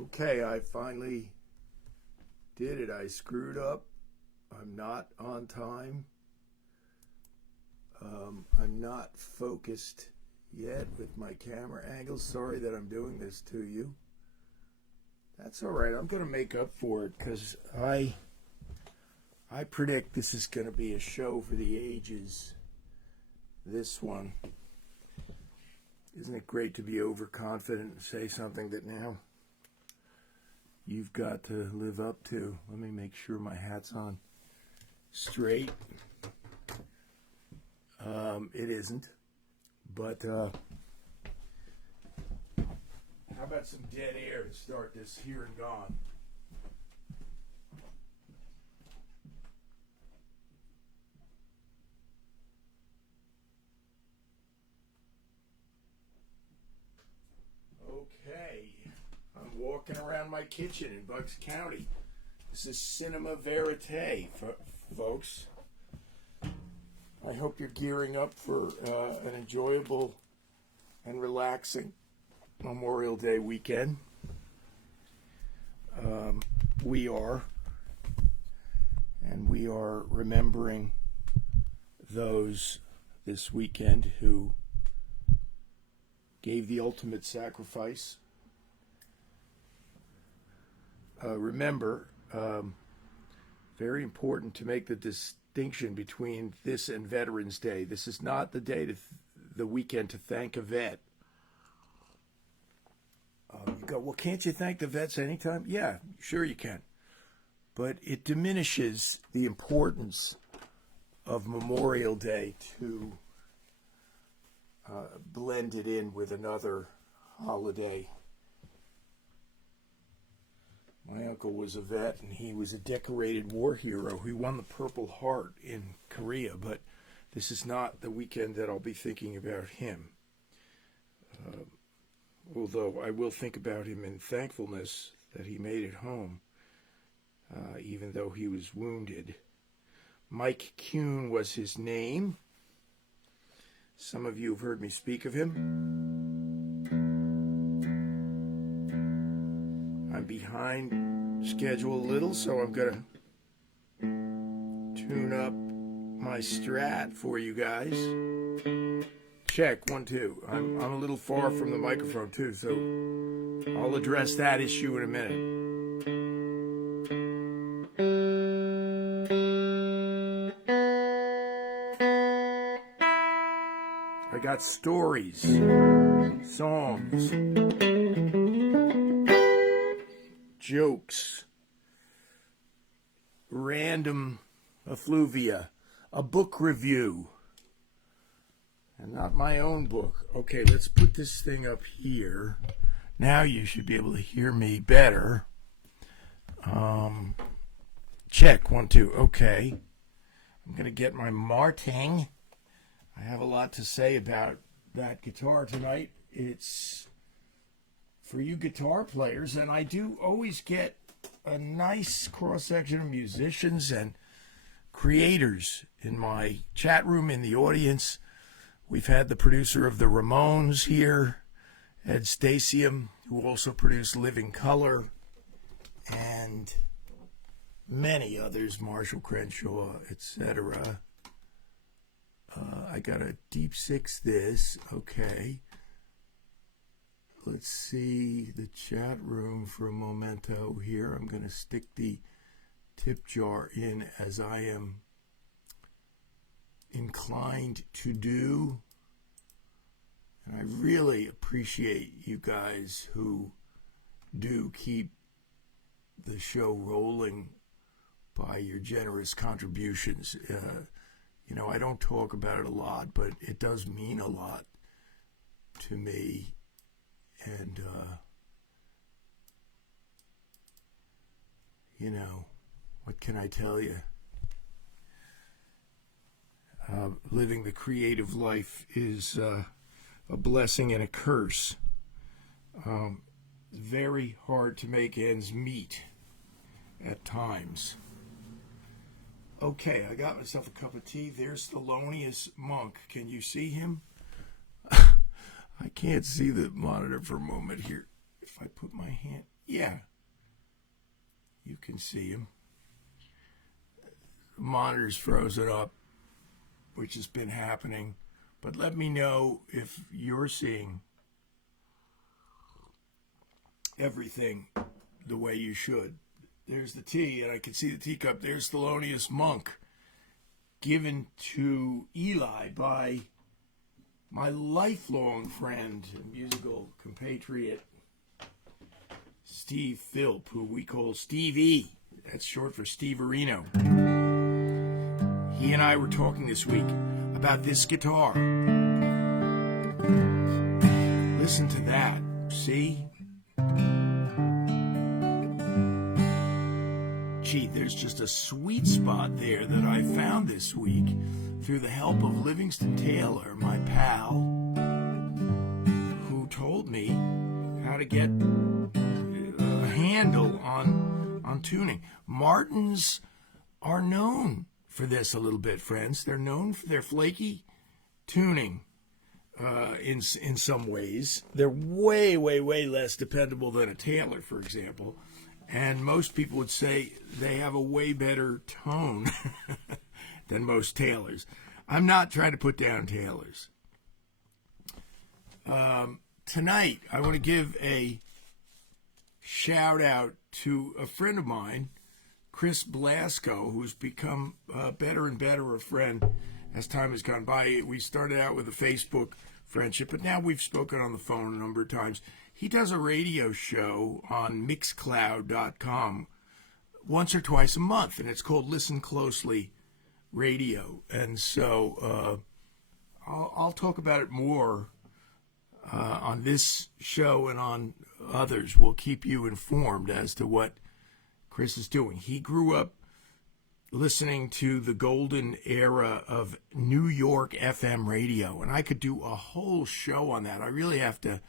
Okay, I finally did it. I screwed up. I'm not on time. I'm not focused yet with my camera angles. Sorry that I'm doing this to you. That's all right. I'm going to make up for it because I predict this is going to be a show for the ages. This one. Isn't it great to be overconfident and say something that now you've got to live up to? Let me make sure my hat's on straight. It isn't. But how about some dead air to start this here and gone? Okay. I'm walking around my kitchen in Bucks County. This is Cinema Verite, folks. I hope you're gearing up for an enjoyable and relaxing Memorial Day weekend. We are remembering those this weekend who gave the ultimate sacrifice. Remember, very important to make the distinction between this and Veterans Day. This is not the day the weekend to thank a vet. You go, well, can't you thank the vets anytime? Yeah, sure you can. But it diminishes the importance of Memorial Day to blend it in with another holiday. My uncle was a vet, and he was a decorated war hero. He won the Purple Heart in Korea, but this is not the weekend that I'll be thinking about him. Although I will think about him in thankfulness that he made it home, even though he was wounded. Mike Kuhn was his name. Some of you have heard me speak of him. I'm behind schedule a little, so I'm going to tune up my Strat for you guys. Check, 1, 2. I'm a little far from the microphone too, so I'll address that issue in a minute. I got stories, songs, jokes, random effluvia, a book review, and not my own book. Okay, let's put this thing up here. Now you should be able to hear me better. Check, 1, 2. Okay. I'm going to get my Martin. I have a lot to say about that guitar tonight. It's for you guitar players, and I do always get a nice cross-section of musicians and creators in my chat room, in the audience. We've had the producer of the Ramones here, Ed Stasium, who also produced Living Color, and many others, Marshall Crenshaw, etc. I got a Deep Six this. Okay. Let's see the chat room for a momento here. I'm going to stick the tip jar in as I am inclined to do. And I really appreciate you guys who do keep the show rolling by your generous contributions. I don't talk about it a lot, but it does mean a lot to me. And, what can I tell you? Living the creative life is a blessing and a curse. Very hard to make ends meet at times. Okay, I got myself a cup of tea. There's Thelonious Monk. Can you see him? I can't see the monitor for a moment here. If if I put my hand, yeah, you can see him. The monitor's frozen up, which has been happening. But let me know if you're seeing everything the way you should. There's the tea, and I can see the teacup. There's Thelonious Monk, given to Eli by my lifelong friend and musical compatriot, Steve Philp, who we call Steve E. That's short for Steve Areno. He and I were talking this week about this guitar. Listen to that. See? Gee, there's just a sweet spot there that I found this week through the help of Livingston Taylor, my pal, who told me how to get a handle on tuning. Martins are known for this a little bit, friends. They're known for their flaky tuning in some ways. They're way, way, way less dependable than a Taylor, for example. And most people would say they have a way better tone than most Taylors. I'm not trying to put down Taylors. Tonight, I want to give a shout out to a friend of mine, Chris Blasco, who's become better and better a friend as time has gone by. We started out with a Facebook friendship, but now we've spoken on the phone a number of times. He does a radio show on Mixcloud.com once or twice a month, and it's called Listen Closely Radio. And so I'll talk about it more on this show and on others. We'll keep you informed as to what Chris is doing. He grew up listening to the golden era of New York FM radio, and I could do a whole show on that. I really have to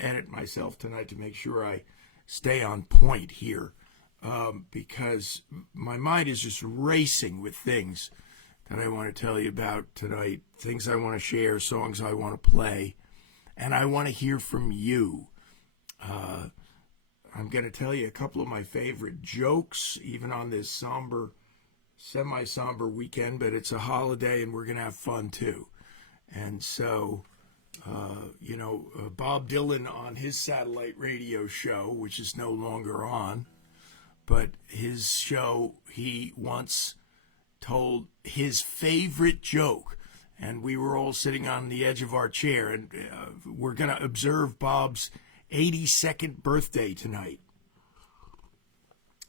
edit myself tonight to make sure I stay on point here, because my mind is just racing with things that I want to tell you about tonight, things I want to share, songs I want to play, and I want to hear from you. I'm going to tell you a couple of my favorite jokes, even on this somber, semi-somber weekend, but it's a holiday and we're going to have fun too. And so, Bob Dylan on his satellite radio show, which is no longer on, but his show, he once told his favorite joke, and we were all sitting on the edge of our chair, and we're going to observe Bob's 82nd birthday tonight.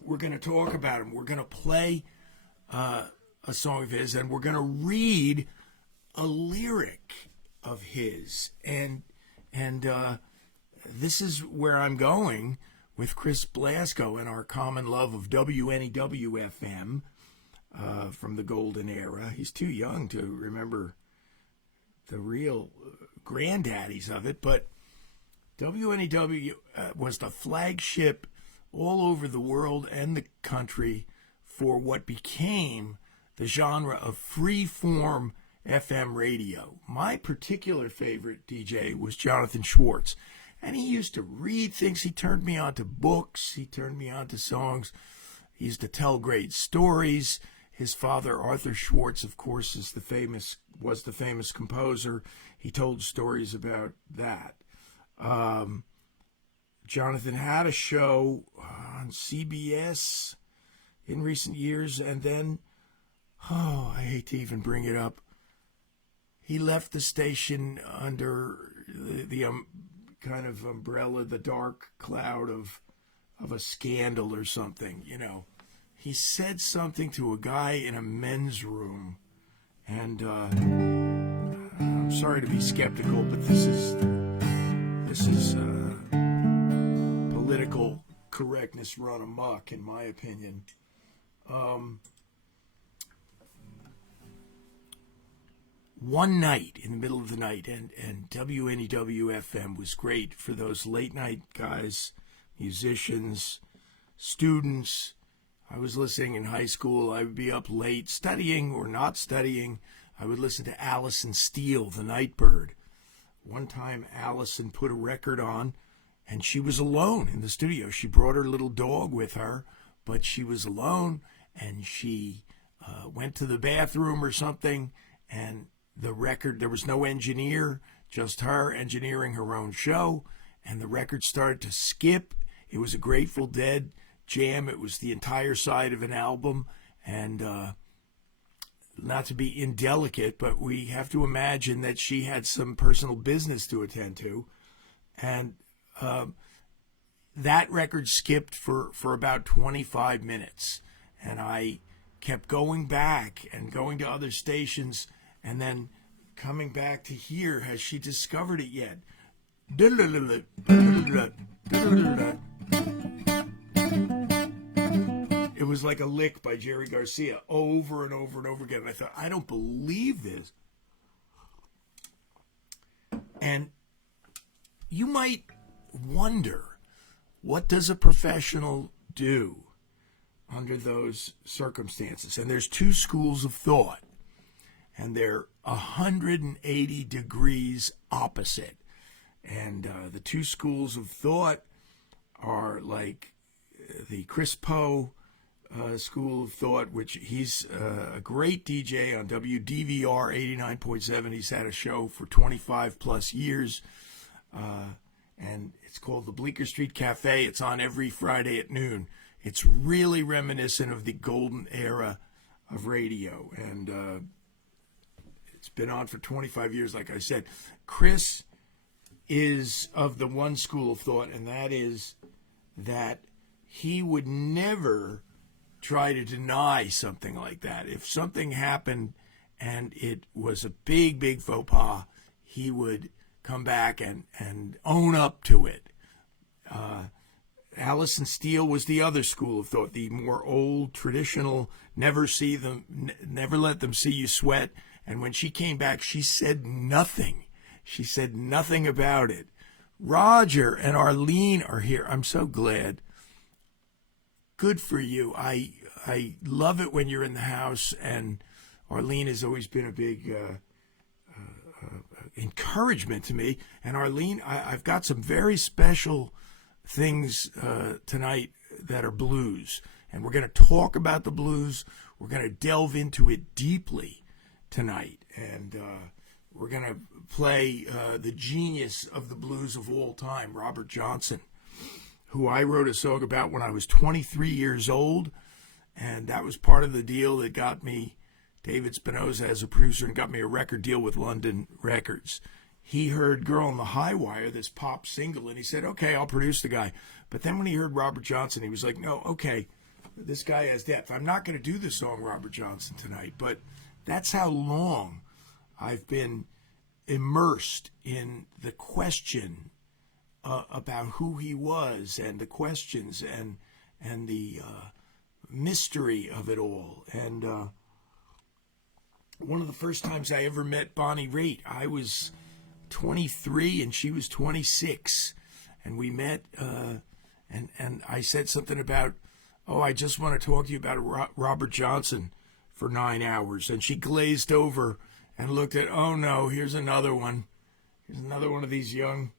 We're going to talk about him. We're going to play a song of his, and we're going to read a lyric of his. And this is where I'm going with Chris Blasco and our common love of WNEW-FM from the golden era. He's too young to remember the real granddaddies of it, but WNEW was the flagship all over the world and the country for what became the genre of free-form FM radio. My particular favorite DJ was Jonathan Schwartz, and he used to read things. He turned me on to books. He turned me on to songs. He used to tell great stories. His father, Arthur Schwartz, of course, was the famous composer. He told stories about that. Jonathan had a show on CBS in recent years, and then, I hate to even bring it up, he left the station under the kind of umbrella, the dark cloud of a scandal or something, He said something to a guy in a men's room, and I'm sorry to be skeptical, but this is political correctness run amok, in my opinion. One night, in the middle of the night, and WNEW-FM was great for those late night guys, musicians, students. I was listening in high school. I would be up late studying or not studying. I would listen to Alison Steele, the Nightbird. One time Alison put a record on, and she was alone in the studio. She brought her little dog with her, but she was alone, and she went to the bathroom or something, and the record, there was no engineer, just her engineering her own show, and the record started to skip. It was a Grateful Dead jam. It was the entire side of an album, and not to be indelicate, but we have to imagine that she had some personal business to attend to, and that record skipped for about 25 minutes, and I kept going back and going to other stations, and then coming back to hear, has she discovered it yet? It was like a lick by Jerry Garcia over and over and over again. And I thought, I don't believe this. And you might wonder, what does a professional do under those circumstances? And there's two schools of thought, and they're 180 degrees opposite. And the two schools of thought are like the Chris Poe school of thought, which he's a great DJ on WDVR 89.7. He's had a show for 25 plus years, and it's called the Bleecker Street Cafe. It's on every Friday at noon. It's really reminiscent of the golden era of radio, and it's been on for 25 years, like I said. Chris is of the one school of thought, and that is that he would never try to deny something like that. If something happened and it was a big, big faux pas, he would come back and own up to it. Allison Steele was the other school of thought, the more old, traditional, never let them see you sweat. And when she came back, she said nothing. She said nothing about it. Roger and Arlene are here. I'm so glad. Good for you. I love it when you're in the house, and Arlene has always been a big encouragement to me. And Arlene, I've got some very special things tonight that are blues, and we're going to talk about the blues. We're going to delve into it deeply tonight, and we're going to play the genius of the blues of all time, Robert Johnson, who I wrote a song about when I was 23 years old, and that was part of the deal that got me David Spinoza as a producer and got me a record deal with London Records. He heard Girl on the High Wire, this pop single, and he said, okay, I'll produce the guy. But then when he heard Robert Johnson, he was like, no, okay, this guy has depth. I'm not going to do the song Robert Johnson tonight, but that's how long I've been immersed in the question about who he was, and the questions and the mystery of it all. And one of the first times I ever met Bonnie Raitt, I was 23 and she was 26, and we met and I said something about, oh, I just want to talk to you about Robert Johnson for 9 hours, and she glazed over and looked at, oh no, here's another one. Here's another one of these young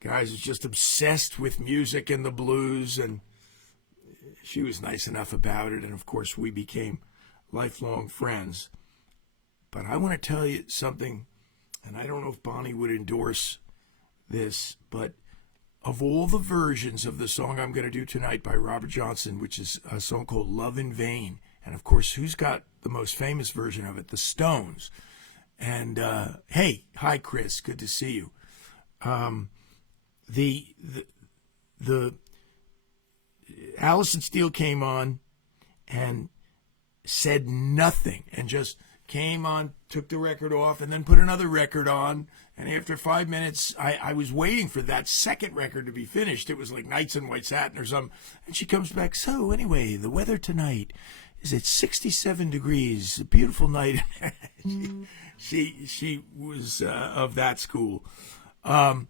guys who's just obsessed with music and the blues, and she was nice enough about it, and of course we became lifelong friends. But I want to tell you something, and I don't know if Bonnie would endorse this, but of all the versions of the song I'm going to do tonight by Robert Johnson, which is a song called Love in Vain, and of course, who's got the most famous version of it? The Stones. And hey, hi Chris, good to see you. The Allison Steele came on and said nothing, and just came on, took the record off, and then put another record on. And after 5 minutes, I was waiting for that second record to be finished. It was like Nights in White Satin or something. And she comes back, so anyway, the weather tonight is at 67 degrees, a beautiful night. She was of that school. And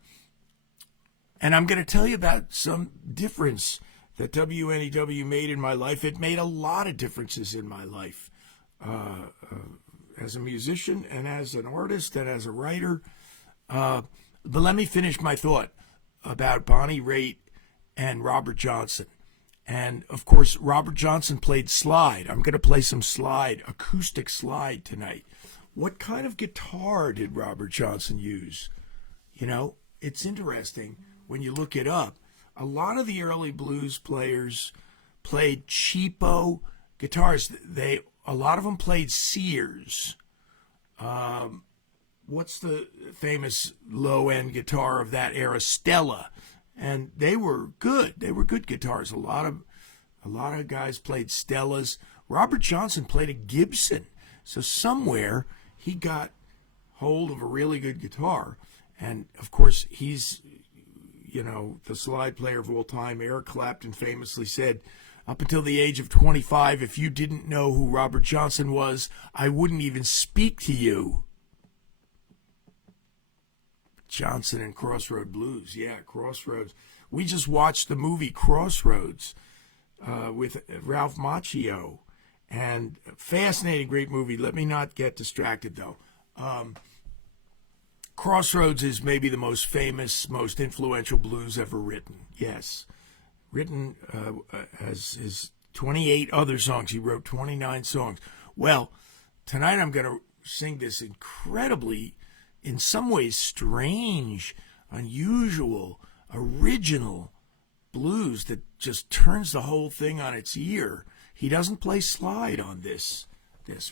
I'm going to tell you about some difference that WNEW made in my life. It made a lot of differences in my life as a musician and as an artist and as a writer. But let me finish my thought. about Bonnie Raitt and Robert Johnson. And, of course, Robert Johnson played slide. I'm going to play some slide, acoustic slide tonight. What kind of guitar did Robert Johnson use? You know, it's interesting when you look it up. A lot of the early blues players played cheapo guitars. A lot of them played Sears. What's the famous low-end guitar of that era? Stella. And they were good. They were good guitars. A lot of guys played Stellas. Robert Johnson played a Gibson. So somewhere he got hold of a really good guitar. And, of course, he's, you know, the slide player of all time. Eric Clapton famously said, up until the age of 25, if you didn't know who Robert Johnson was, I wouldn't even speak to you. Johnson and Crossroad Blues. Yeah, Crossroads. We just watched the movie Crossroads with Ralph Macchio. And fascinating, great movie. Let me not get distracted, though. Crossroads is maybe the most famous, most influential blues ever written. Yes. Written as his 28 other songs. He wrote 29 songs. Well, tonight I'm going to sing this incredibly, in some ways, strange, unusual, original blues that just turns the whole thing on its ear. He doesn't play slide on this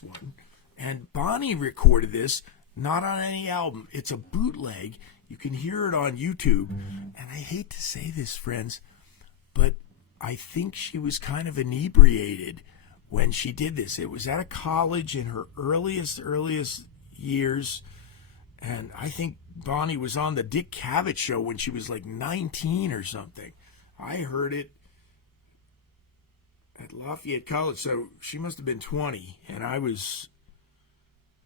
one. And Bonnie recorded this, not on any album. It's a bootleg. You can hear it on YouTube. And I hate to say this, friends, but I think she was kind of inebriated when she did this. It was at a college in her earliest years. And I think Bonnie was on the Dick Cavett show when she was like 19 or something. I heard it at Lafayette College, so she must have been 20, and I was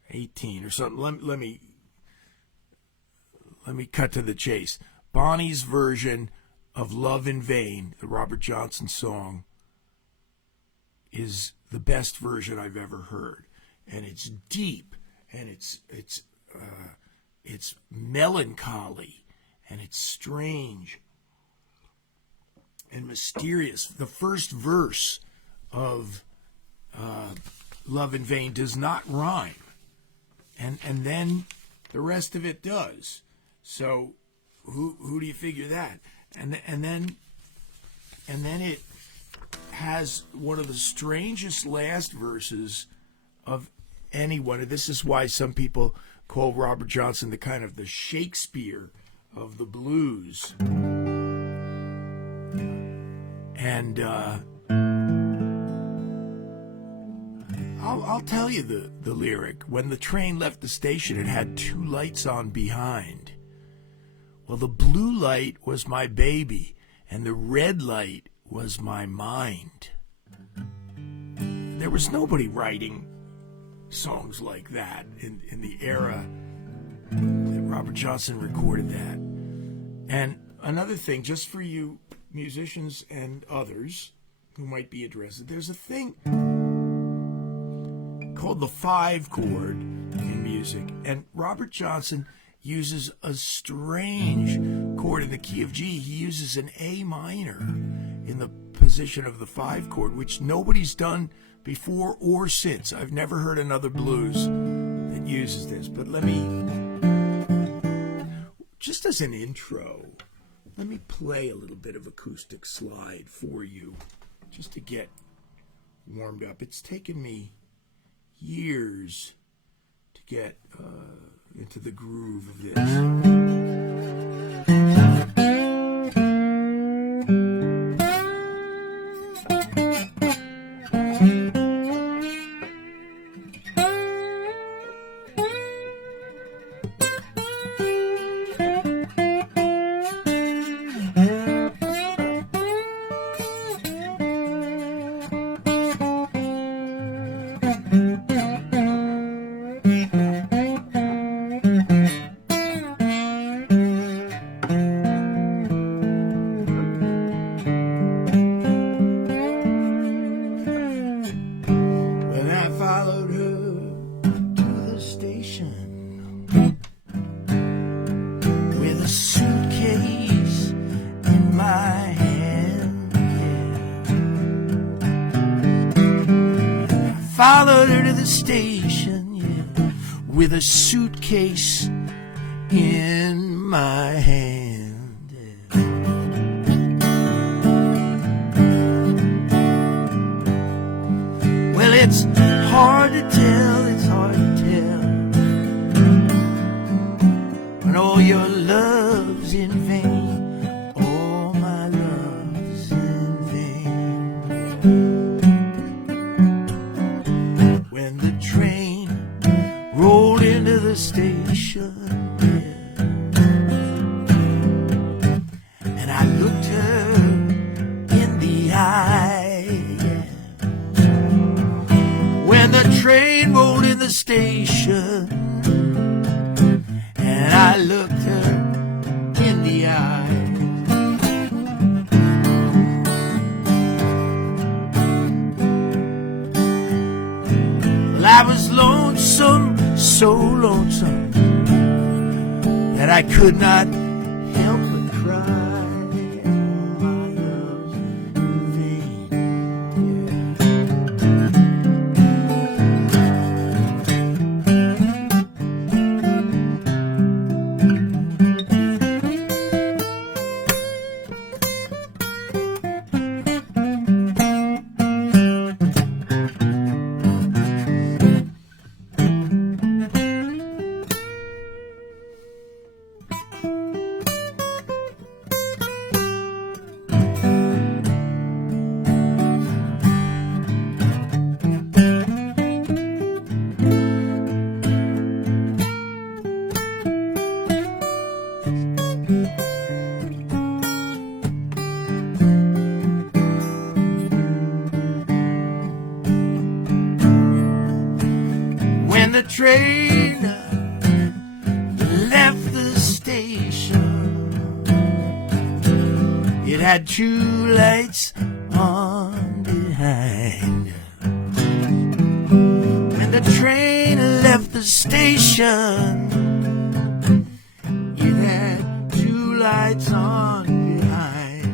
18 or something. Let me cut to the chase. Bonnie's version of Love in Vain, the Robert Johnson song, is the best version I've ever heard. And it's deep, and it's melancholy, and it's strange and mysterious. The first verse of Love in Vain does not rhyme, and then the rest of it does. So who do you figure that? And then it has one of the strangest last verses of anyone. And this is why some people call Robert Johnson the Shakespeare of the blues. And I'll tell you the lyric. When the train left the station, it had two lights on behind. Well, the blue light was my baby, and the red light was my mind. There was nobody writing songs like that in the era that Robert Johnson recorded that. And another thing, just for you musicians and others who might be interested, there's a thing called the 5-chord in music, and Robert Johnson uses a strange chord in the key of G. He uses an A minor in the position of the 5-chord, which nobody's done before or since. I've never heard another blues that uses this. But let me, just as an intro, let me play a little bit of acoustic slide for you, just to get warmed up. It's taken me years to get into the groove of this. followed her to the station, yeah, with a suitcase in my hand. Yeah. Well, it's hard to tell, it's hard to tell, when all your love's in vain, all my love's in vain. When the train rolled into the station, yeah, and I looked her in the eye, yeah. When the train rolled in the station, and I looked her in the eye, well, I was lonesome, so lonesome, that I could not help but cry. Oh, my love's in vain, When the train left the station, it had two lights on behind. When the train left the station, it had two lights on behind.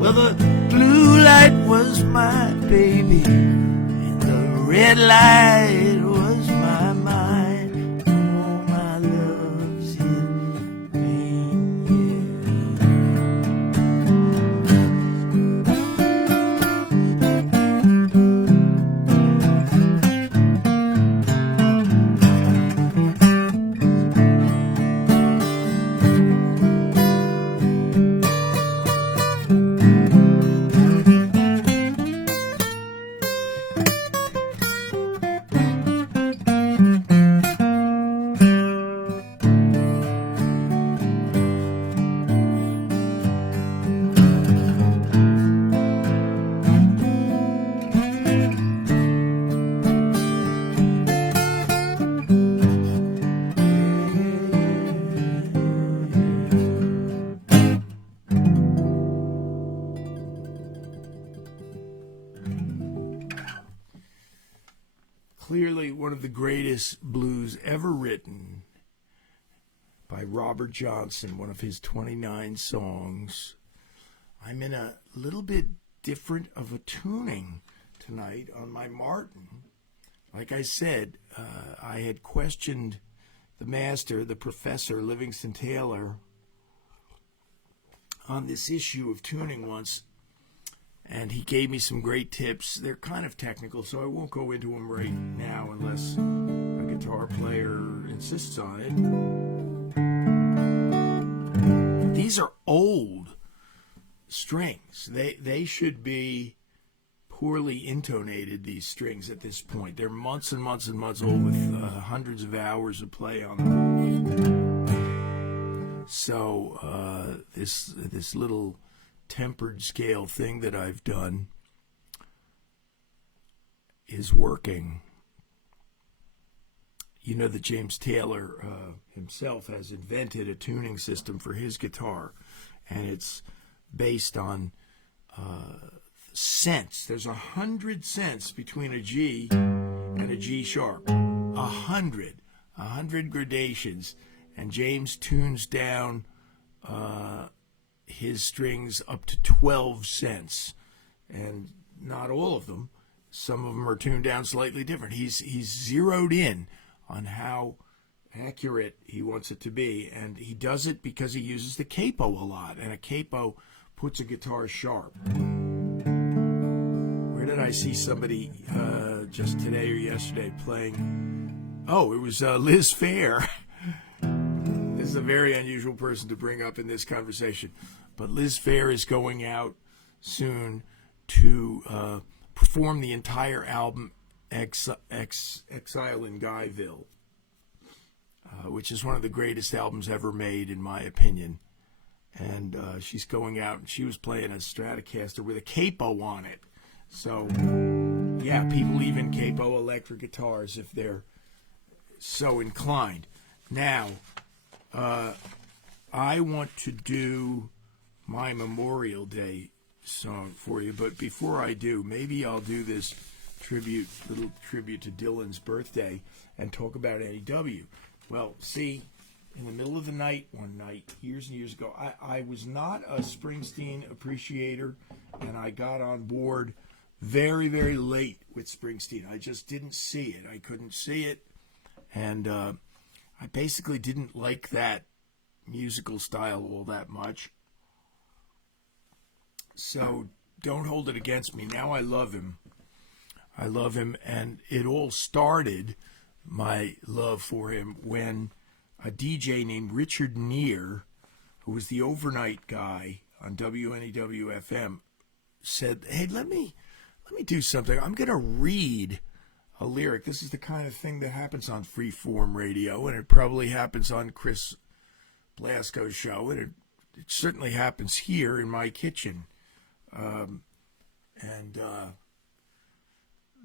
Well, the blue light was my baby, and the red light was my mind. Oh, my love's in vain, Clearly one of the greatest blues ever written by Robert Johnson, one of his 29 songs. I'm in a little bit different of a tuning tonight on my Martin. Like I said, I had questioned the master, the professor, Livingston Taylor, on this issue of tuning once, and he gave me some great tips. They're kind of technical, so I won't go into them right now unless a guitar player insists on it. These are old strings. They should be poorly intonated, these strings, at this point. They're months and months and months old with hundreds of hours of play on them. So this little tempered scale thing that I've done is working. You know that James Taylor himself has invented a tuning system for his guitar, and it's based on cents. There's 100 cents between a G and a G sharp. 100 gradations, and James tunes down his strings up to 12 cents, and not all of them. Some of them are tuned down slightly different. He's zeroed in on how accurate he wants it to be, and he does it because he uses the capo a lot, and a capo puts a guitar sharp. Where did I see somebody just today or yesterday playing? Oh, it was Liz Phair. This is a very unusual person to bring up in this conversation, but Liz Phair is going out soon to perform the entire album Exile in Guyville, which is one of the greatest albums ever made, in my opinion. And she's going out, and she was playing a Stratocaster with a capo on it. So, yeah, people even capo electric guitars if they're so inclined. Now, I want to do my Memorial Day song for you, but before I do, maybe I'll do this little tribute to Dylan's birthday and talk about Eddie W. Well, see, in the middle of the night one night, years and years ago, I was not a Springsteen appreciator, and I got on board very, very late with Springsteen. I just didn't see it. I couldn't see it, and I basically didn't like that musical style all that much. So don't hold it against me. Now I love him. I love him, and it all started, my love for him, when a DJ named Richard Neer, who was the overnight guy on WNEW-FM, said, hey, let me do something. I'm going to read a lyric. This is the kind of thing that happens on freeform radio, and it probably happens on Chris Blasco's show, and it certainly happens here in my kitchen.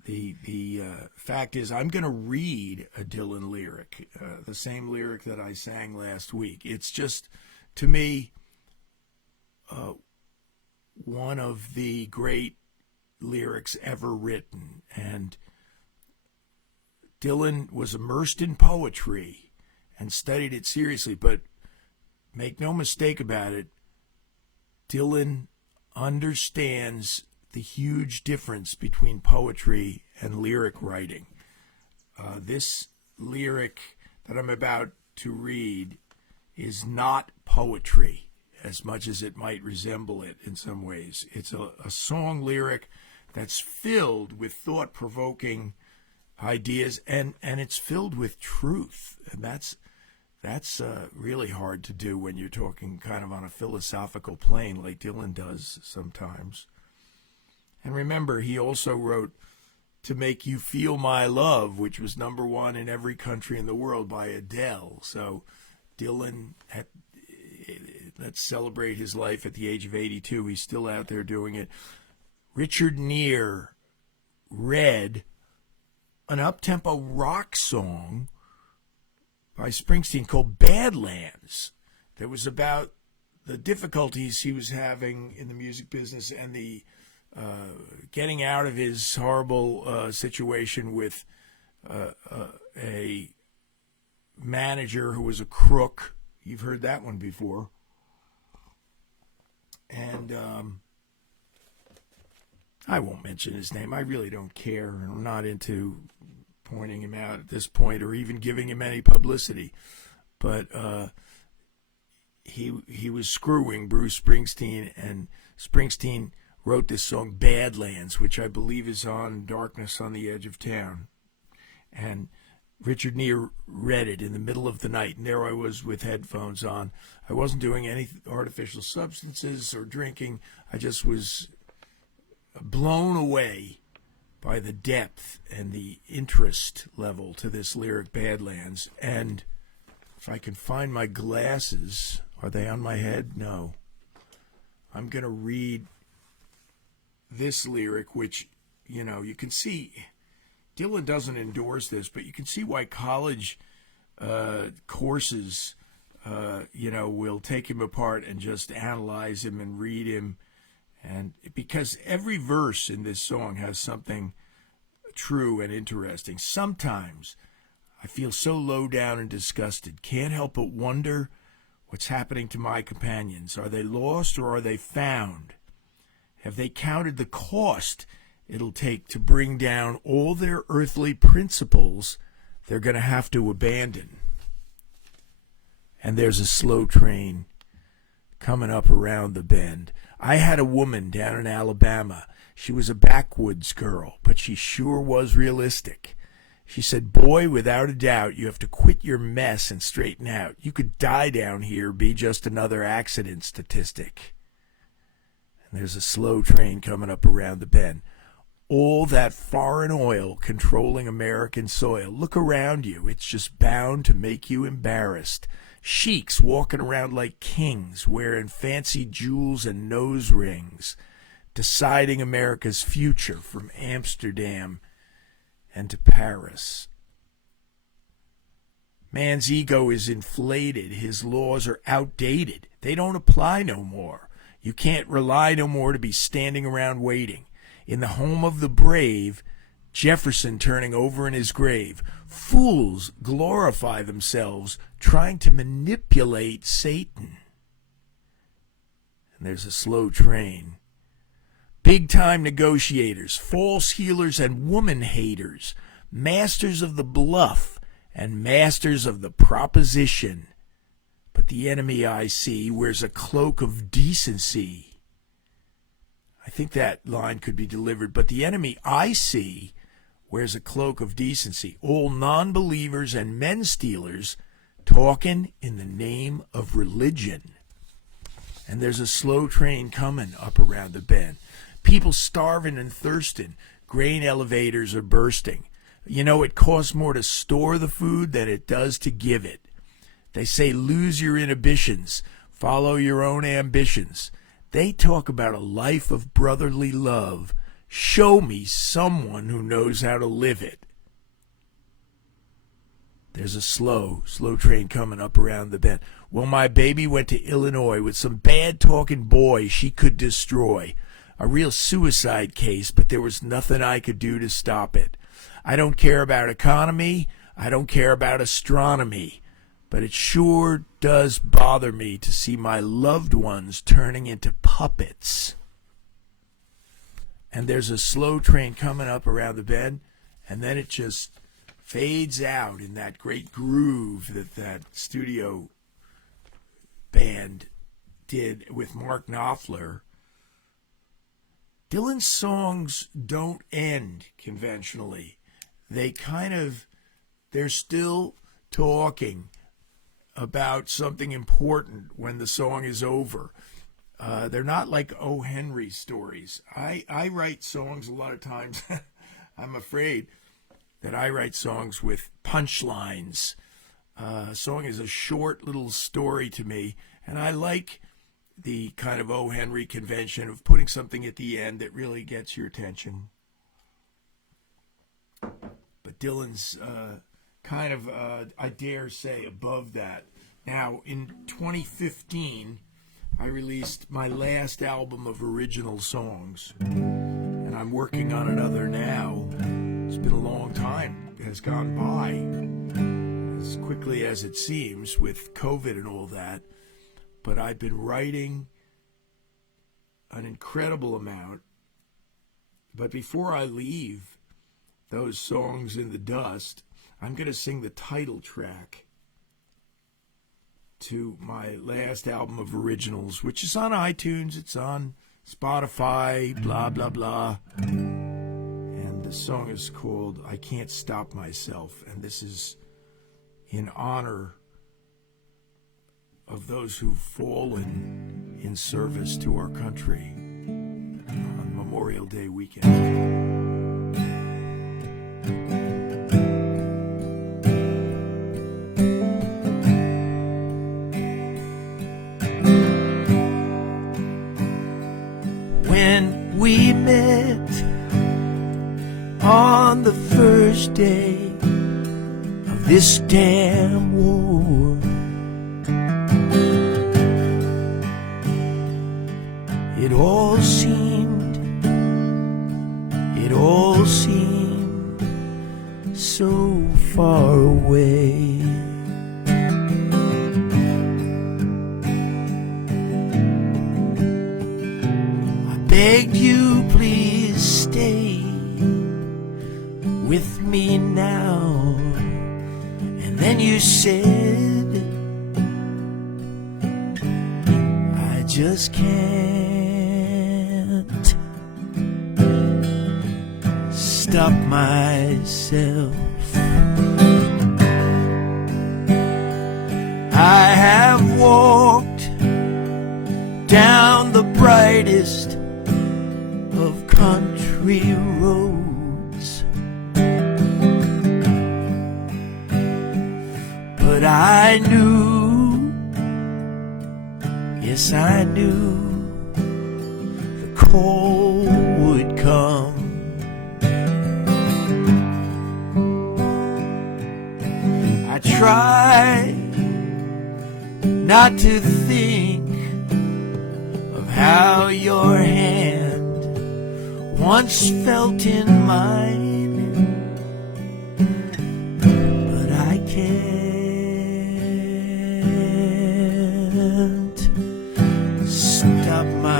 The fact is, I'm going to read a Dylan lyric, the same lyric that I sang last week. It's just, to me, one of the great lyrics ever written. And Dylan was immersed in poetry and studied it seriously, but make no mistake about it, Dylan understands the huge difference between poetry and lyric writing. This lyric that I'm about to read is not poetry as much as it might resemble it in some ways. It's a song lyric that's filled with thought-provoking ideas, and it's filled with truth. And that's really hard to do when you're talking kind of on a philosophical plane like Dylan does sometimes. And remember, he also wrote To Make You Feel My Love, which was #1 in every country in the world by Adele. So Dylan, let's celebrate his life at the age of 82. He's still out there doing it. Richard Neer read an up-tempo rock song by Springsteen called Badlands that was about the difficulties he was having in the music business and the getting out of his horrible situation with a manager who was a crook. You've heard that one before. And I won't mention his name. I really don't care. I'm not into pointing him out at this point or even giving him any publicity. But he was screwing Bruce Springsteen, and Springsteen wrote this song Badlands, which I believe is on Darkness on the Edge of Town. And Richard Neer read it in the middle of the night, and there I was with headphones on. I wasn't doing any artificial substances or drinking. I just was blown away by the depth and the interest level to this lyric Badlands. And if I can find my glasses, are they on my head? No. I'm going to read this lyric, which, you know, you can see Dylan doesn't endorse this, but you can see why college courses, will take him apart and just analyze him and read him. And because every verse in this song has something true and interesting. Sometimes I feel so low down and disgusted, can't help but wonder What's happening to my companions? Are they lost or are they found? Have they counted the cost it'll take to bring down all their earthly principles they're going to have to abandon? And there's a slow train coming up around the bend. I had a woman down in Alabama. She was a backwoods girl, but she sure was realistic. She said, boy, without a doubt, you have to quit your mess and straighten out. You could die down here, be just another accident statistic. And there's a slow train coming up around the bend. All that foreign oil controlling American soil. Look around you. It's just bound to make you embarrassed. Sheiks walking around like kings, wearing fancy jewels and nose rings, deciding America's future from Amsterdam and to Paris. Man's ego is inflated. His laws are outdated. They don't apply no more. You can't rely no more to be standing around waiting. In the home of the brave, Jefferson turning over in his grave, fools glorify themselves trying to manipulate Satan. And there's a slow train. Big-time negotiators, false healers and woman haters, masters of the bluff and masters of the proposition. But the enemy I see wears a cloak of decency. I think that line could be delivered. But the enemy I see wears a cloak of decency. All non-believers and men stealers talking in the name of religion. And there's a slow train coming up around the bend. People starving and thirsting. Grain elevators are bursting. You know, it costs more to store the food than it does to give it. They say lose your inhibitions, follow your own ambitions. They talk about a life of brotherly love. Show me someone who knows how to live it. There's a slow train coming up around the bend. Well, my baby went to Illinois with some bad-talking boy she could destroy. A real suicide case, but there was nothing I could do to stop it. I don't care about economy. I don't care about astronomy. But it sure does bother me to see my loved ones turning into puppets. And there's a slow train coming up around the bend, and then it just fades out in that great groove that studio band did with Mark Knopfler. Dylan's songs don't end conventionally. They're still talking about something important when the song is over. They're not like O. Henry stories. I write songs a lot of times. I'm afraid that I write songs with punchlines. A song is a short little story to me, and I like the kind of O. Henry convention of putting something at the end that really gets your attention. But Dylan's I dare say, above that. Now, in 2015, I released my last album of original songs, and I'm working on another now. It's been a long time. It has gone by as quickly as it seems with COVID and all that. But I've been writing an incredible amount. But before I leave those songs in the dust, I'm going to sing the title track to my last album of originals, which is on iTunes, it's on Spotify, blah, blah, blah. And the song is called I Can't Stop Myself. And this is in honor of those who've fallen in service to our country on Memorial Day weekend. When we met on the first day of this damn war, it all seemed so far away. begged you, please stay with me now. And then you said, I just can't stop myself. I have walked down the brightest of country roads, but I knew, yes I knew, the call would come. I tried not to think of how your hand once felt in mine, but I can't stop myself.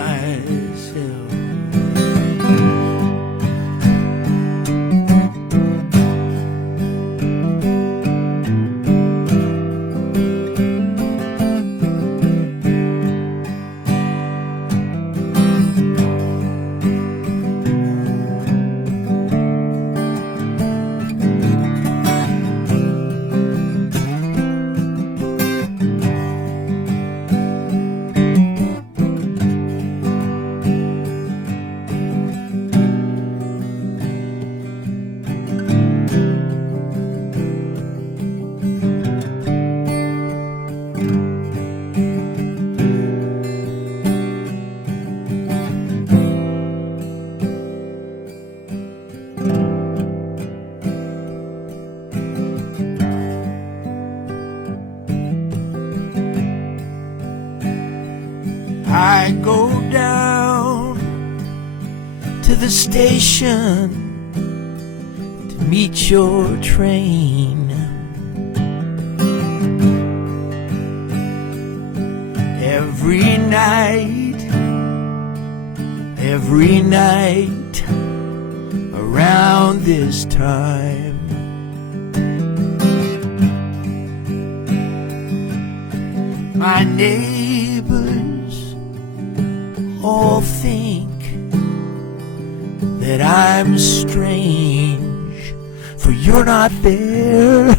I go down to the station to meet your train. Every night around this time, my neighbors all think that I'm strange, for you're not there.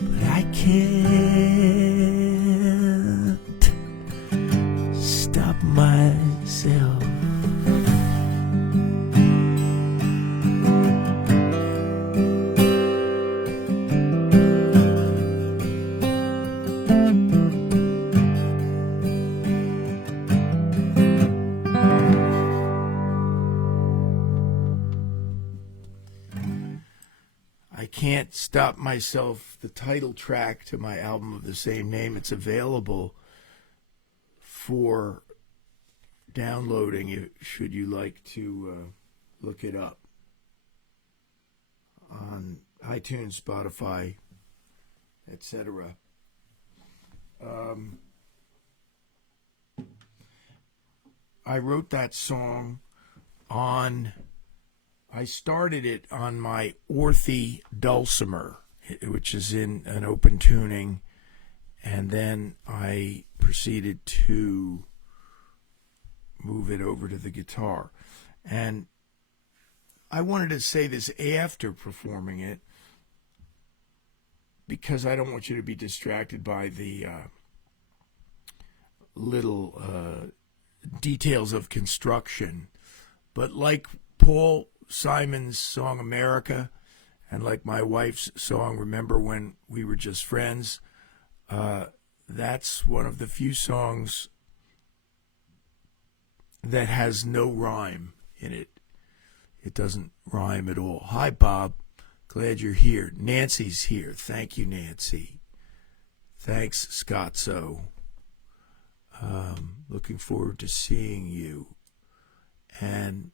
But I can't stop myself. I Can't Stop Myself, the title track to my album of the same name. It's available for downloading, should you like to look it up, on iTunes, Spotify, etc. I wrote that song I started it on my Orthe dulcimer, which is in an open tuning, and then I proceeded to move it over to the guitar. And I wanted to say this after performing it, because I don't want you to be distracted by the little details of construction. But like Paul Simon's song America, and like my wife's song Remember When We Were Just Friends, that's one of the few songs that has no rhyme in it. It doesn't rhyme at all. Hi, Bob. Glad you're here. Nancy's here. Thank you, Nancy. Thanks, Scotzo. Looking forward to seeing you. And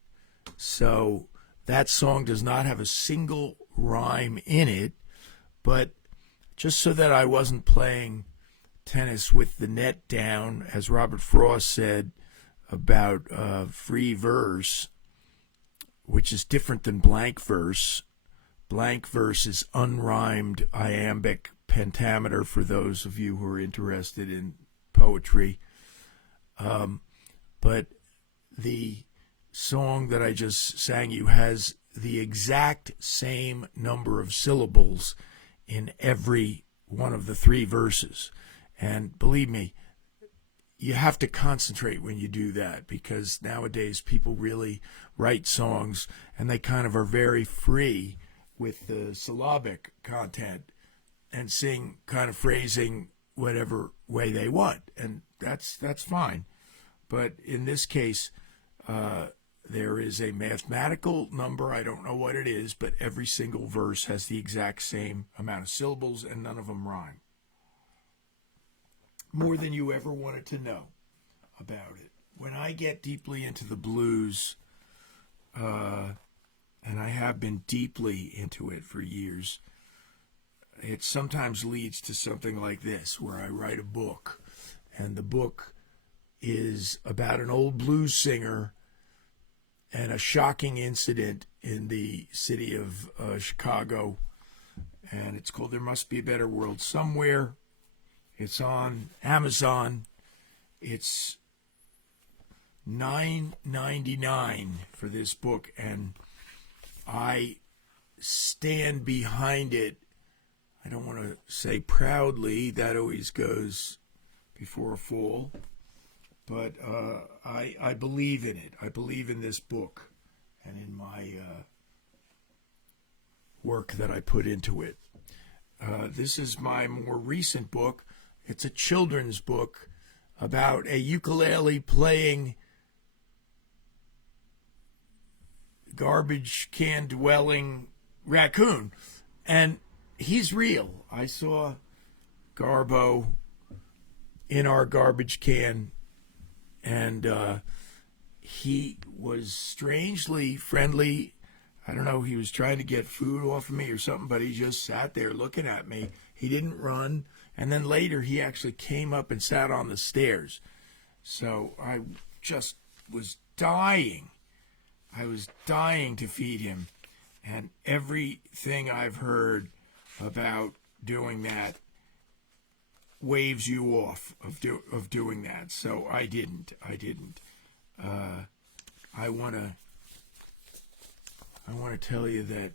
so that song does not have a single rhyme in it, but just so that I wasn't playing tennis with the net down, as Robert Frost said about free verse, which is different than blank verse. Blank verse is unrhymed iambic pentameter for those of you who are interested in poetry. But the song that I just sang you has the exact same number of syllables in every one of the three verses. And believe me, you have to concentrate when you do that, because nowadays people really write songs and they kind of are very free with the syllabic content and sing kind of phrasing whatever way they want, and that's fine. But in this case, there is a mathematical number, I don't know what it is, but every single verse has the exact same amount of syllables and none of them rhyme. More than you ever wanted to know about it. When I get deeply into the blues, and I have been deeply into it for years, it sometimes leads to something like this, where I write a book, and the book is about an old blues singer and a shocking incident in the city of Chicago, and it's called There Must Be a Better World Somewhere. It's on Amazon. It's $9.99 for this book, and I stand behind it. I don't want to say proudly, that always goes before a fall, but I believe in it. I believe in this book and in my work that I put into it. This is my more recent book. It's a children's book about a ukulele playing, garbage can dwelling raccoon. And he's real. I saw Garbo in our garbage can, and he was strangely friendly. I don't know, he was trying to get food off of me or something, but he just sat there looking at me. He didn't run. And then later he actually came up and sat on the stairs. So I just was dying. I was dying to feed him. And everything I've heard about doing that waves you off of doing that. So I didn't. I want to tell you that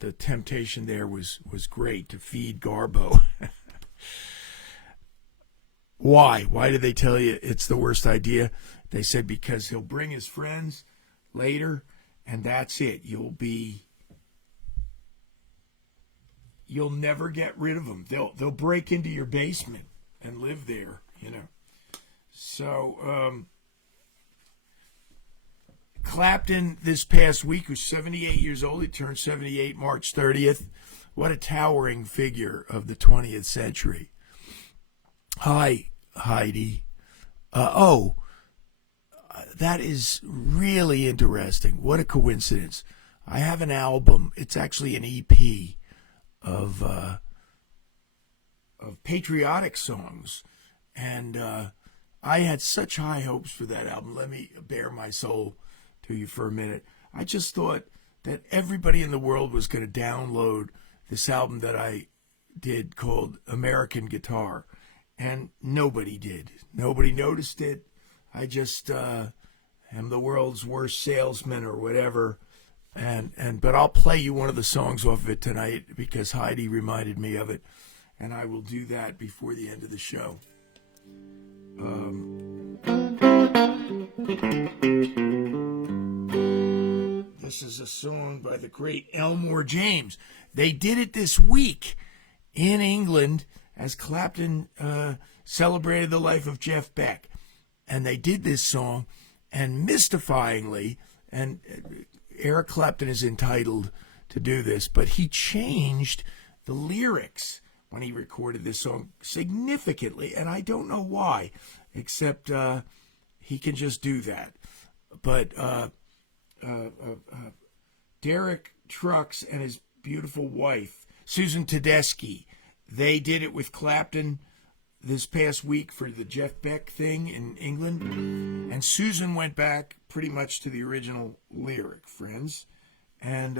the temptation there was great to feed Garbo. Why? Why did they tell you it's the worst idea? They said because he'll bring his friends later, and that's it. You'll never get rid of them. They'll break into your basement and live there, you know. So Clapton this past week was 78 years old. He turned 78 March 30th. What a towering figure of the 20th century. Hi, Heidi. That is really interesting. What a coincidence. I have an album. It's actually an EP of patriotic songs. And I had such high hopes for that album. Let me bare my soul to you for a minute. I just thought that everybody in the world was going to download this album that I did called American Guitar, and nobody did. Nobody noticed it. I just am the world's worst salesman or whatever, but I'll play you one of the songs off of it tonight because Heidi reminded me of it, and I will do that before the end of the show. This is a song by the great Elmore James. They did it this week in England as Clapton celebrated the life of Jeff Beck. And they did this song, and mystifyingly, and Eric Clapton is entitled to do this, but he changed the lyrics when he recorded this song significantly, and I don't know why, except he can just do that. But Derek Trucks and his beautiful wife, Susan Tedeschi, they did it with Clapton. this past week for the Jeff Beck thing in England, and Susan went back pretty much to the original lyric, friends. And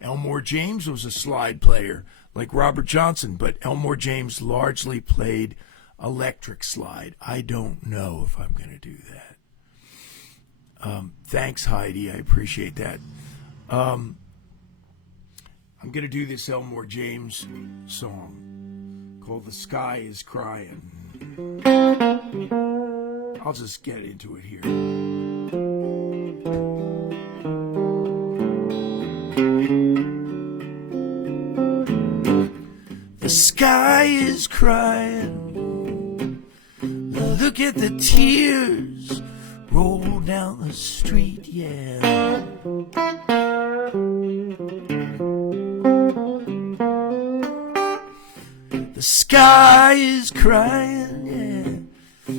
Elmore James was a slide player like Robert Johnson, but Elmore James largely played electric slide. I don't know if I'm going to do that. Thanks, Heidi. I appreciate that. I'm going to do this Elmore James song called The Sky is Crying. I'll just get into it here. The sky is crying. Look at the tears roll down the street, yeah. The sky is crying, yeah.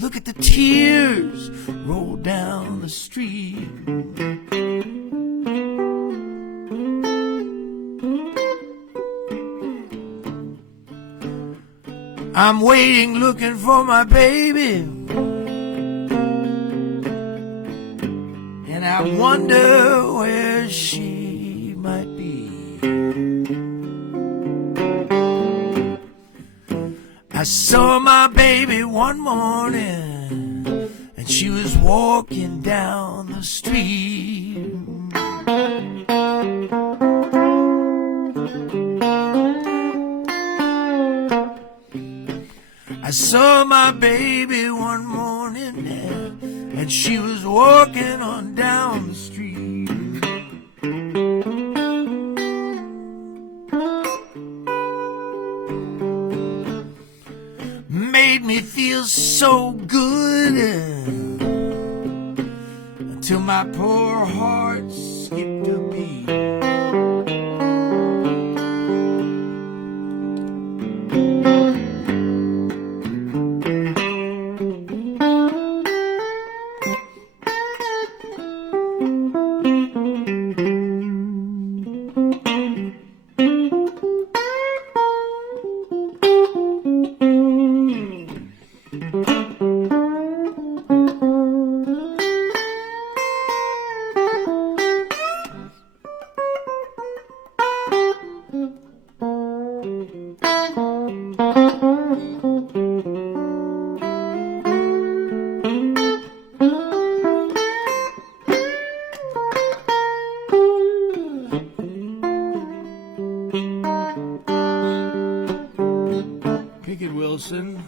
Look at the tears roll down the street. I'm waiting, looking for my baby, and I wonder where she might be. I saw my baby one morning, and she was walking down the street. I saw my baby one morning, and she was walking on down the street. Made me feel so good until my poor heart skipped a beat. Pickett Wilson.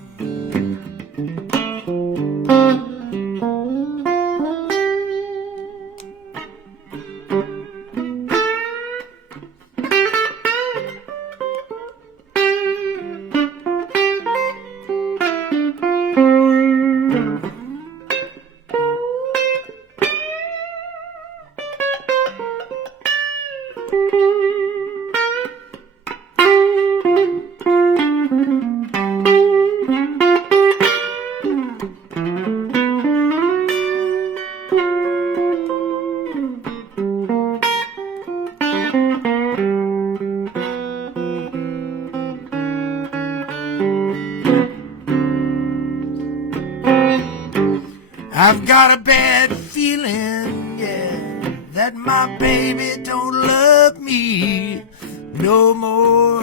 I've got a bad feeling, yeah, that my baby don't love me no more.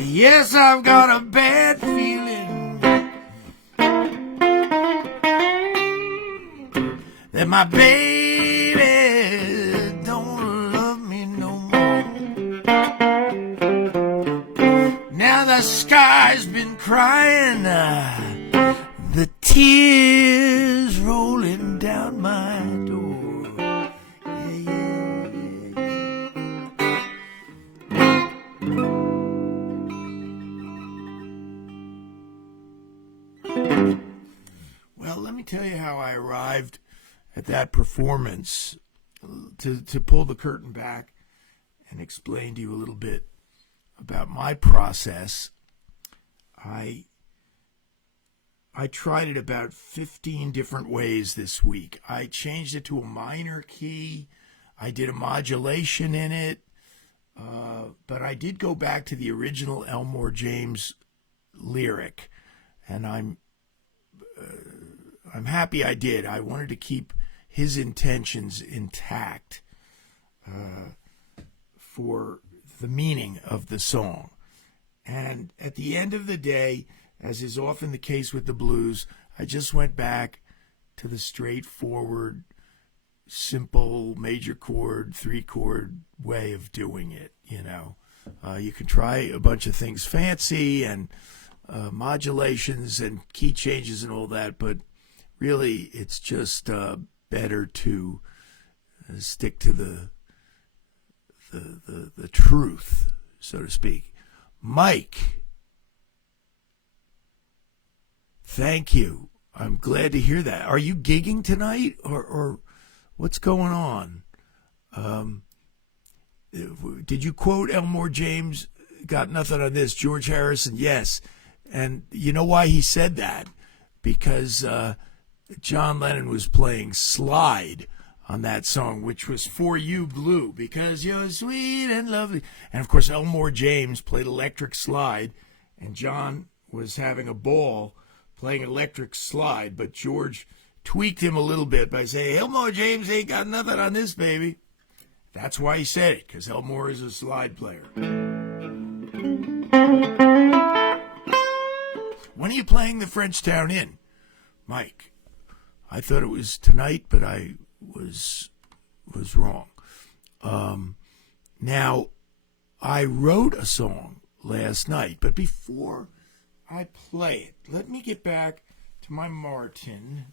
Yes, I've got a bad feeling that my baby don't love me no more. Now the sky's been crying, the tears rolling down my door. Yeah, yeah, yeah. Well, let me tell you how I arrived at that performance, to pull the curtain back and explain to you a little bit about my process. I I tried it about 15 different ways this week. I changed it to a minor key. I did a modulation in it. But I did go back to the original Elmore James lyric, and I'm happy I did. I wanted to keep his intentions intact for the meaning of the song. And at the end of the day, as is often the case with the blues, I just went back to the straightforward, simple major chord, 3-chord way of doing it. You can try a bunch of things fancy and modulations and key changes and all that, but really it's just better to stick to the truth, so to speak. Mike, thank you. I'm glad to hear that. Are you gigging tonight, or what's going on? Did you quote Elmore James? Got nothing on this. George Harrison, yes. And you know why he said that? Because John Lennon was playing Slide on that song, which was For You Blue, because you're sweet and lovely. And of course, Elmore James played Electric Slide, and John was having a ball playing Electric Slide, but George tweaked him a little bit by saying, Elmore James ain't got nothing on this, baby. That's why he said it, because Elmore is a slide player. When are you playing the Frenchtown Inn, Mike? I thought it was tonight, but I was wrong. Now, I wrote a song last night, but before I play it, let me get back to my Martin,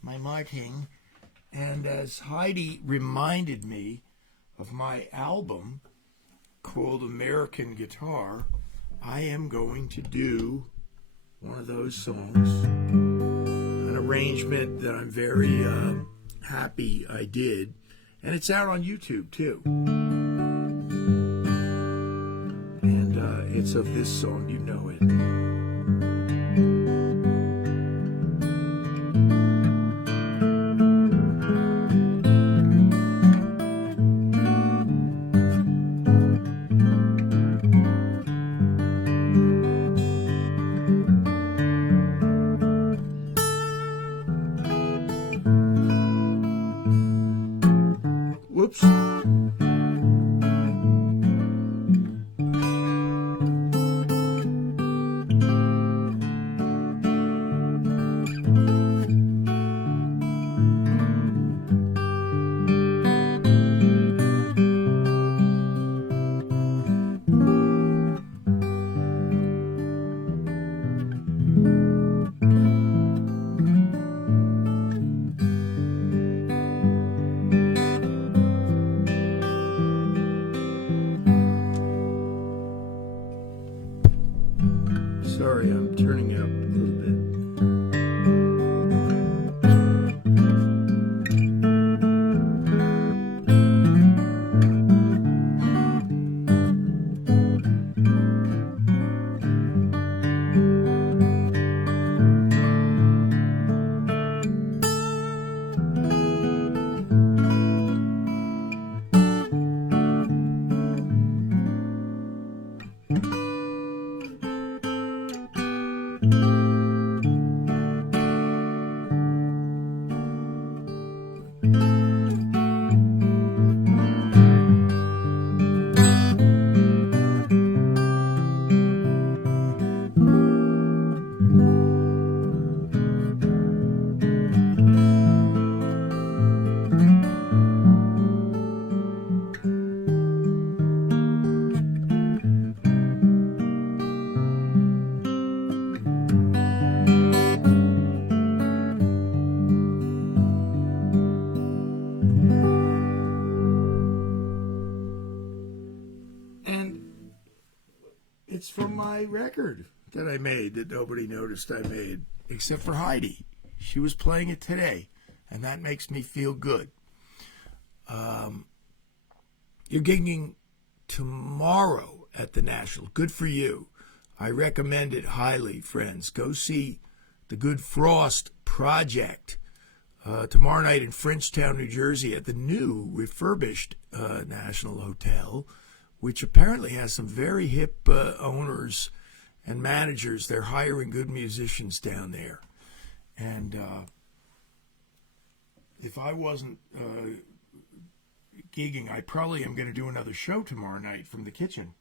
and as Heidi reminded me of my album called American Guitar, I am going to do one of those songs, an arrangement that I'm very happy I did, and it's out on YouTube too. And it's of this song, you know it. Whoops. Sorry, I'm turning it up a little bit. It's from my record that I made that nobody noticed I made, except for Heidi. She was playing it today, and that makes me feel good. You're gigging tomorrow at the National. Good for you. I recommend it highly, friends. Go see the Good Frost Project tomorrow night in Frenchtown, New Jersey, at the new refurbished National Hotel, which apparently has some very hip owners and managers. They're hiring good musicians down there. And if I wasn't gigging, I probably am going to do another show tomorrow night from the kitchen.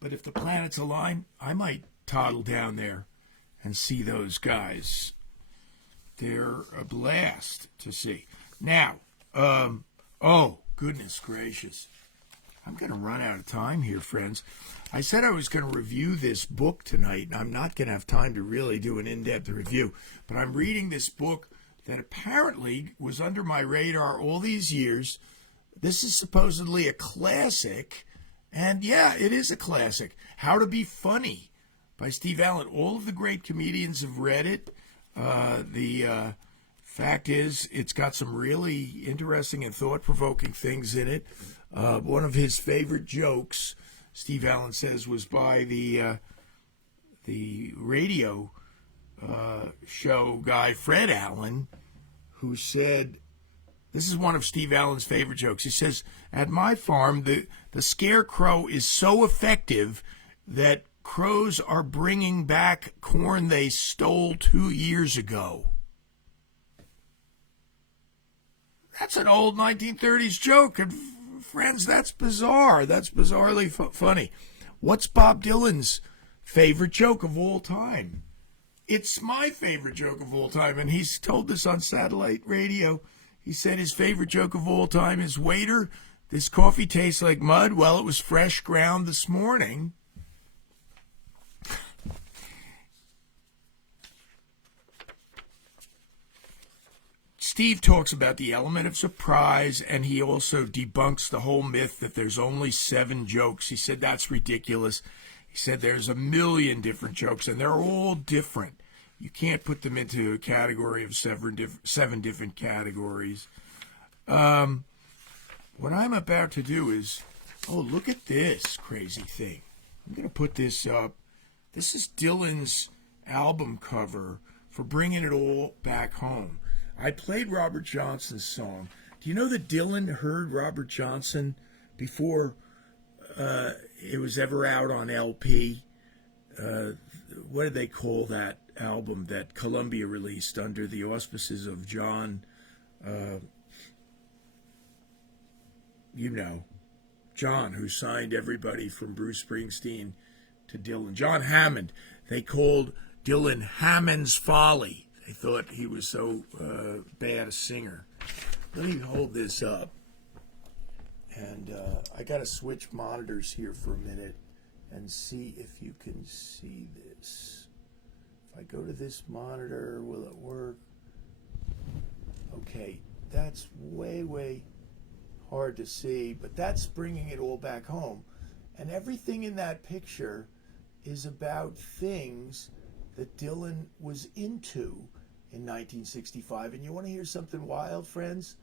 But if the planets align, I might toddle down there and see those guys. They're a blast to see. Now, oh, goodness gracious. I'm going to run out of time here, friends. I said I was going to review this book tonight, and I'm not going to have time to really do an in-depth review. But I'm reading this book that apparently was under my radar all these years. This is supposedly a classic, and yeah, it is a classic. How to Be Funny by Steve Allen. All of the great comedians have read it. The fact is, it's got some really interesting and thought-provoking things in it. One of his favorite jokes, Steve Allen says, was by the radio show guy Fred Allen, who said, this is one of Steve Allen's favorite jokes. He says, at my farm, the scarecrow is so effective that crows are bringing back corn they stole 2 years ago. That's an old 1930s joke, and friends, that's bizarre. That's bizarrely funny. What's Bob Dylan's favorite joke of all time? It's my favorite joke of all time, and he's told this on satellite radio. He said his favorite joke of all time is, waiter, this coffee tastes like mud. Well, it was fresh ground this morning. Steve talks about the element of surprise, and he also debunks the whole myth that there's only 7 jokes. He said that's ridiculous. He said there's a million different jokes, and they're all different. You can't put them into a category of 7 different categories. What I'm about to do is, oh, look at this crazy thing. I'm going to put this up. This is Dylan's album cover for Bringing It All Back Home. I played Robert Johnson's song. Do you know that Dylan heard Robert Johnson before it was ever out on LP? What did they call that album that Columbia released under the auspices of John, John, who signed everybody from Bruce Springsteen to Dylan. John Hammond. They called Dylan Hammond's Folly. They thought he was so bad a singer. Let me hold this up. And I got to switch monitors here for a minute and see if you can see this. If I go to this monitor, will it work? Okay, that's way, way hard to see, but that's Bringing It All Back Home. And everything in that picture is about things that Dylan was into in 1965. And you want to hear something wild, friends?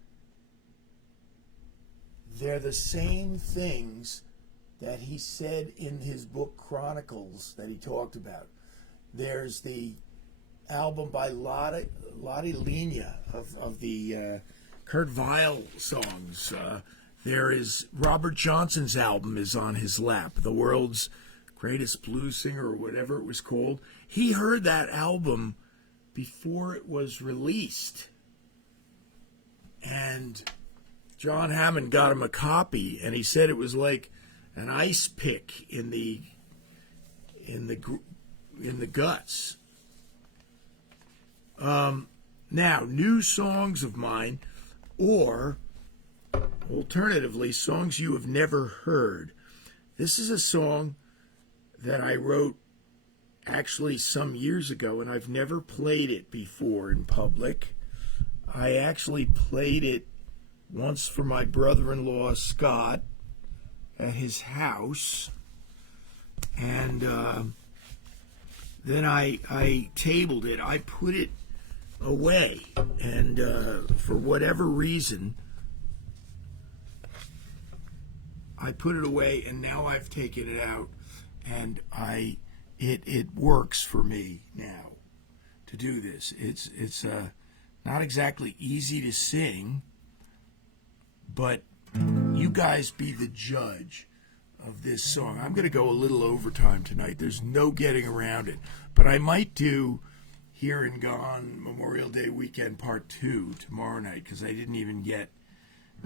They're the same things that he said in his book Chronicles that he talked about. There's the album by Lotte Lenya of the Kurt Weill songs. There is Robert Johnson's album is on his lap, The World's Greatest Blues Singer, or whatever it was called. He heard that album before it was released. And John Hammond got him a copy, and he said it was like an ice pick in the guts. Now, new songs of mine, or alternatively, songs you have never heard. This is a song that I wrote actually some years ago, and I've never played it before in public. I actually played it once for my brother-in-law, Scott, at his house, and then I tabled it. I put it away, and for whatever reason, I put it away, and now I've taken it out, and I it works for me now to do this. It's not exactly easy to sing, but you guys be the judge of this song. I'm going to go a little overtime tonight. There's no getting around it. But I might do Here and Gone Memorial Day Weekend Part 2 tomorrow night, because I didn't even get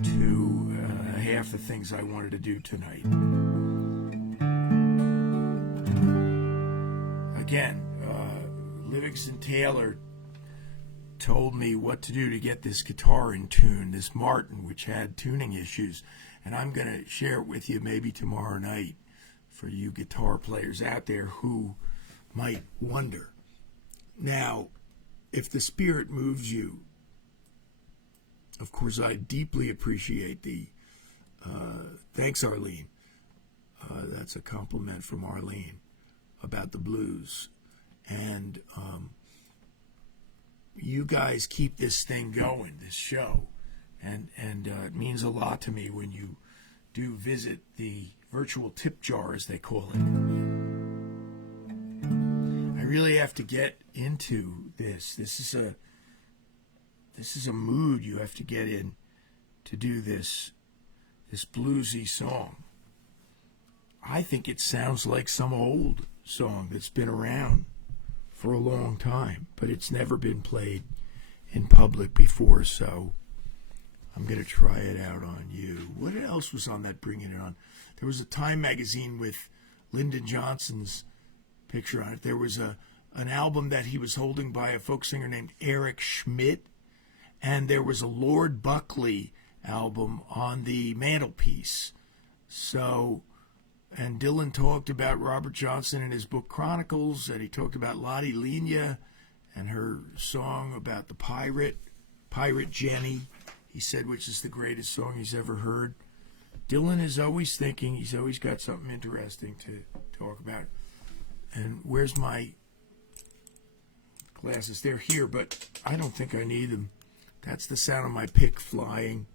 to half the things I wanted to do tonight. Again, Livingston Taylor told me what to do to get this guitar in tune, this Martin, which had tuning issues, and I'm going to share it with you maybe tomorrow night for you guitar players out there who might wonder. Now, if the Spirit moves you, of course, I deeply appreciate the thanks, Arlene. That's a compliment from Arlene about the blues. And you guys keep this thing going, this show. And it means a lot to me when you do visit the virtual tip jar, as they call it. I really have to get into this. This is a mood you have to get in to do this bluesy song. I think it sounds like some old song that's been around for a long time, but it's never been played in public before, so I'm going to try it out on you. What else was on that Bringing It On? There was a Time magazine with Lyndon Johnson's picture on it. There was an album that he was holding by a folk singer named Eric Schmidt, and there was a Lord Buckley album on the mantelpiece. So, and Dylan talked about Robert Johnson in his book Chronicles, and he talked about Lottie Lenya and her song about the Pirate Jenny, he said, which is the greatest song he's ever heard. Dylan is always thinking, he's always got something interesting to talk about. And where's my glasses? They're here, but I don't think I need them. That's the sound of my pick flying.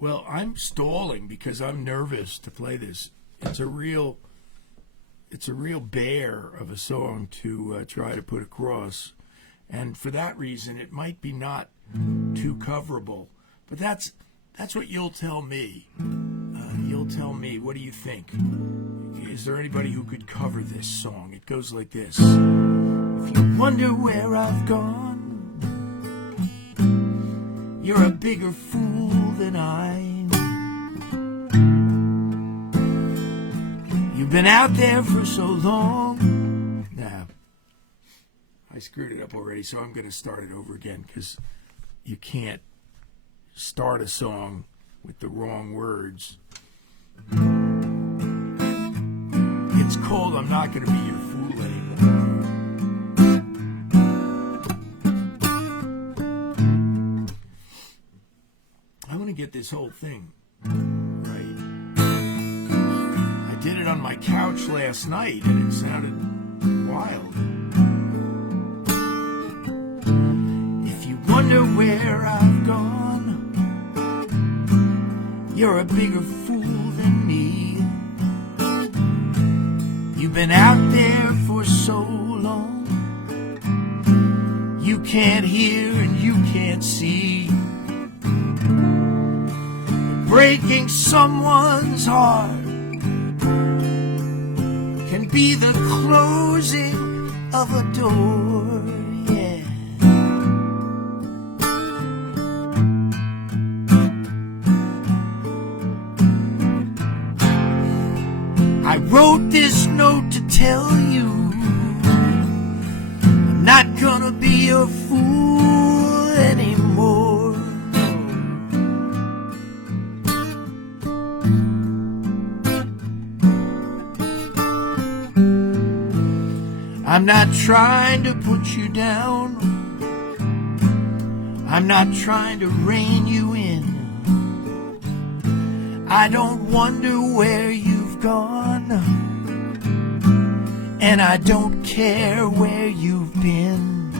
Well, I'm stalling because I'm nervous to play this. It's a real bear of a song to try to put across. And for that reason, it might be not too coverable. But that's what you'll tell me. You'll tell me, what do you think? Is there anybody who could cover this song? It goes like this. If you wonder where I've gone, you're a bigger fool than I. You've been out there for so long. Now, I screwed it up already, so I'm going to start it over again, because you can't start a song with the wrong words. It's called I'm Not Going to Be Your Fool Anymore. I want to get this whole thing right. I did it on my couch last night, and it sounded wild. If you wonder where I've gone, you're a bigger fool than me. You've been out there for so long, you can't hear and you can't see. Breaking someone's heart can be the closing of a door, yeah. I wrote this note to tell you I'm not gonna be a fool anymore. I'm not trying to put you down. I'm not trying to rein you in. I don't wonder where you've gone, and I don't care where you've been.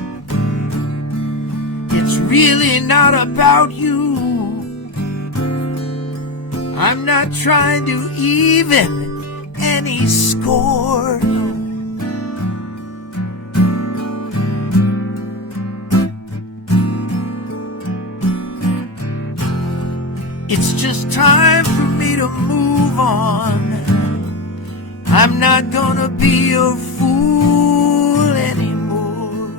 It's really not about you. I'm not trying to even any score. move on. I'm not gonna be your fool anymore.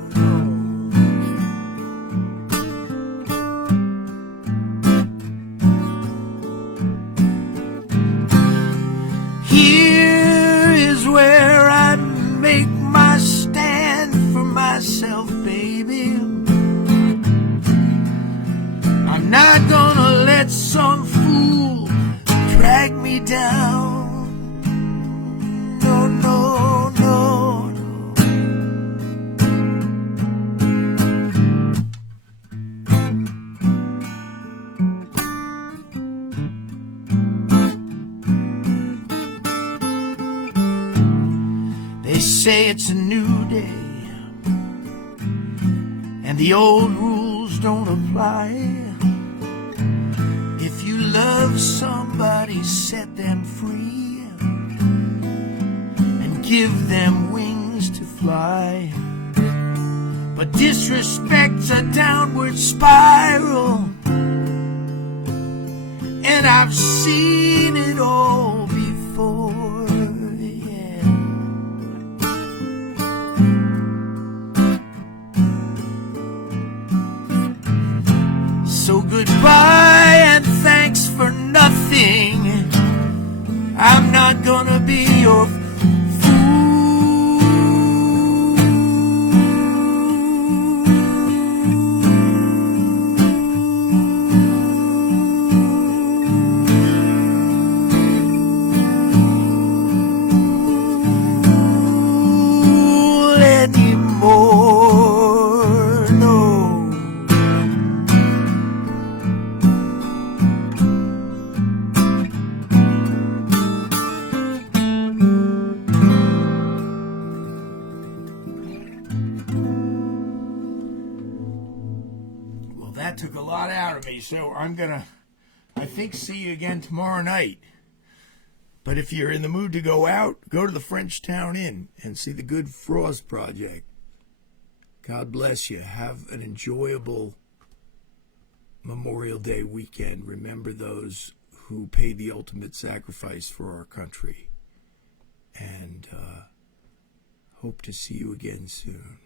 Here is where I make my stand for myself, baby. I'm not gonna let some fool drag me down. No, no, no, no. They say it's a new day, and the old rules don't apply. If you love somebody, set them free and give them wings to fly. But disrespect's a downward spiral, and I've seen it all before, yeah. So goodbye and thanks for nothing. I'm not gonna be your that took a lot out of me, so I'm gonna, I think, see you again tomorrow night. But if you're in the mood to go out, go to the Frenchtown Inn and see the Good Frost Project. God bless you. Have an enjoyable Memorial Day weekend. Remember those who paid the ultimate sacrifice for our country. And hope to see you again soon.